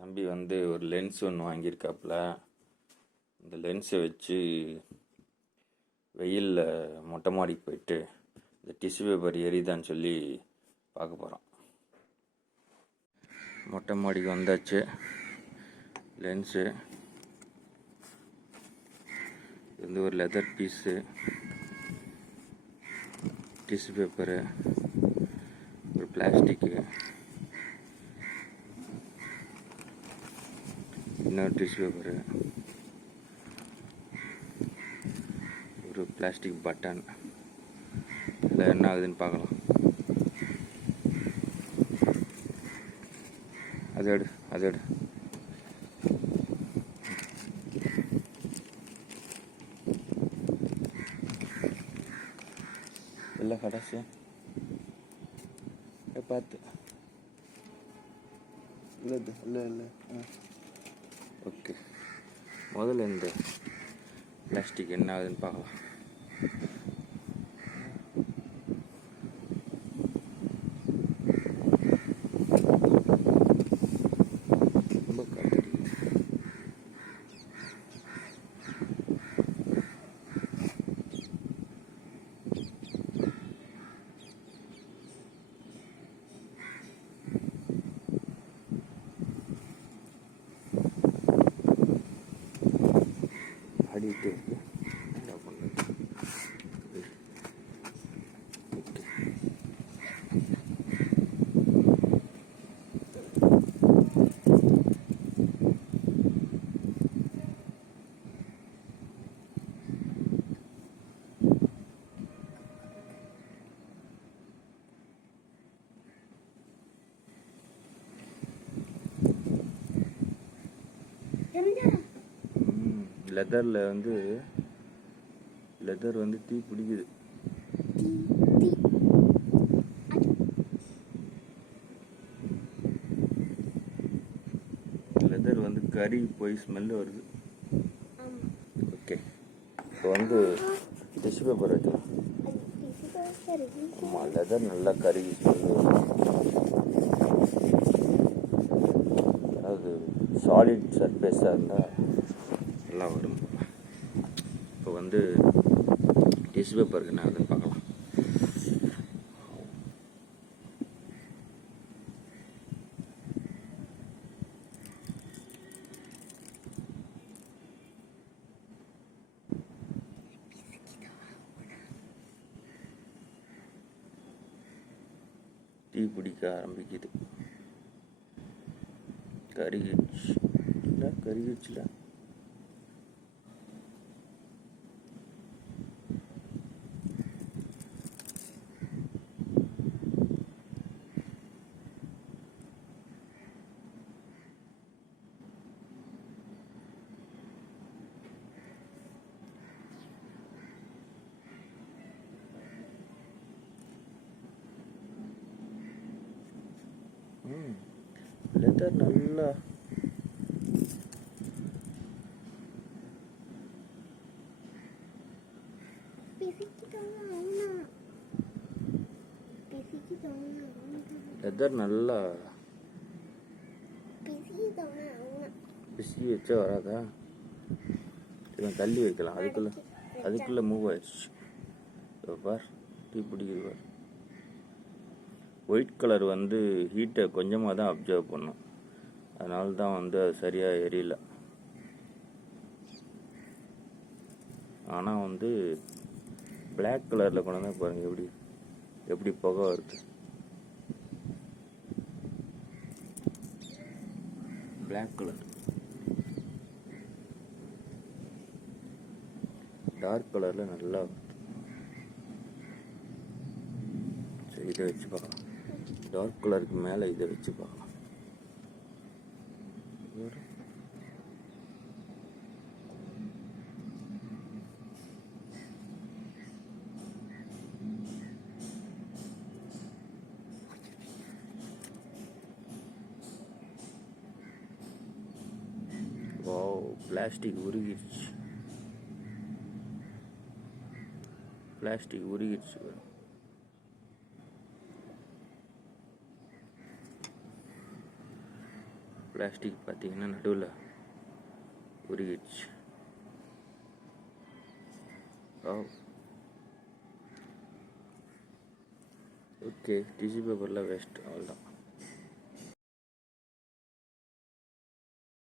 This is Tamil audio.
தம்பி வந்து ஒரு லென்ஸ் ஒன்று வாங்கியிருக்காப்புல. இந்த லென்ஸை வச்சு வெயிலில் மொட்டை மாடிக்கு போயிட்டு இந்த டிஷ்யூ பேப்பர் எரியுதான்னு சொல்லி பார்க்க போகிறோம் மொட்டை மாடிக்கு வந்தாச்சு. லென்ஸு இது வந்து ஒரு லெதர் பீஸு டிஷ்யூ பேப்பரு ஒரு பிளாஸ்டிக்கு இன்னொரு டிஷ்யூ பேப்பரு ஒரு பிளாஸ்டிக் பட்டன் இதில் என்ன ஆகுதுன்னு பார்க்கலாம். அது எடு அது எடு. இல்லை கடைசி. பார்த்து. இல்லை இல்லை இல்லை. ஆ. ஓகே. முதல்ல இந்த பிளாஸ்டிக் என்ன ஆகுதுன்னு பார்க்கலாம். 对。லெதரில் வந்து லெதர் வந்து தீ பிடிக்குது. லெதர் வந்து கறி போய் ஸ்மெல்லு வருது. ஓகே இப்போ வந்து டிஷ்யூ பேப்பர் வைக்கலாம். ஆமாம் லெதர் நல்லா ஸ்மெல்லு அதாவது சாலிட் சர்ஃபேஸாக இருந்தால் நல்லா வரும். இப்போ வந்து டிஷ்யூ பேப்பர் என்ன ஆகுதுன்னு பார்க்கலாம். தீ பிடிக்க ஆரம்பிக்குது. கருகிடுச்சு. இல்லை கருகிடுச்சுல. லெதர் நல்லா. லெதர் நல்லா. பிசி வச்சா வராதா? இவன் தள்ளி வைக்கலாம். அதுக்குள்ள அதுக்குள்ள மூவ் ஆயிடுச்சு. பார் டீ பிடிக்குது பார். ஒயிட் கலர் வந்து ஹீட்டை கொஞ்சமாக தான் அப்சர்வ் பண்ணும். அதனால தான் வந்து அது சரியாக எரியல. ஆனால் வந்து பிளாக் கலரில் கொண்டு வந்தால் பாருங்கள் எப்படி எப்படி புகை வருது. பிளாக் கலர் டார்க் கலரில் நல்லா வருது சரி இதை வச்சு பார்க்கலாம். டார்க் கலருக்கு மேலே இதை வச்சு பார்க்கலாம். வாவ் பிளாஸ்டிக் உருகிடுச்சு. பிளாஸ்டிக் உருகிடுச்சு. பிளாஸ்டிக் பார்த்தீங்கன்னா நடுவில் உருகிடுச்சு. ஓகே டிஷ்யூ பேப்பரில் வேஸ்ட் அவ்வளோதான்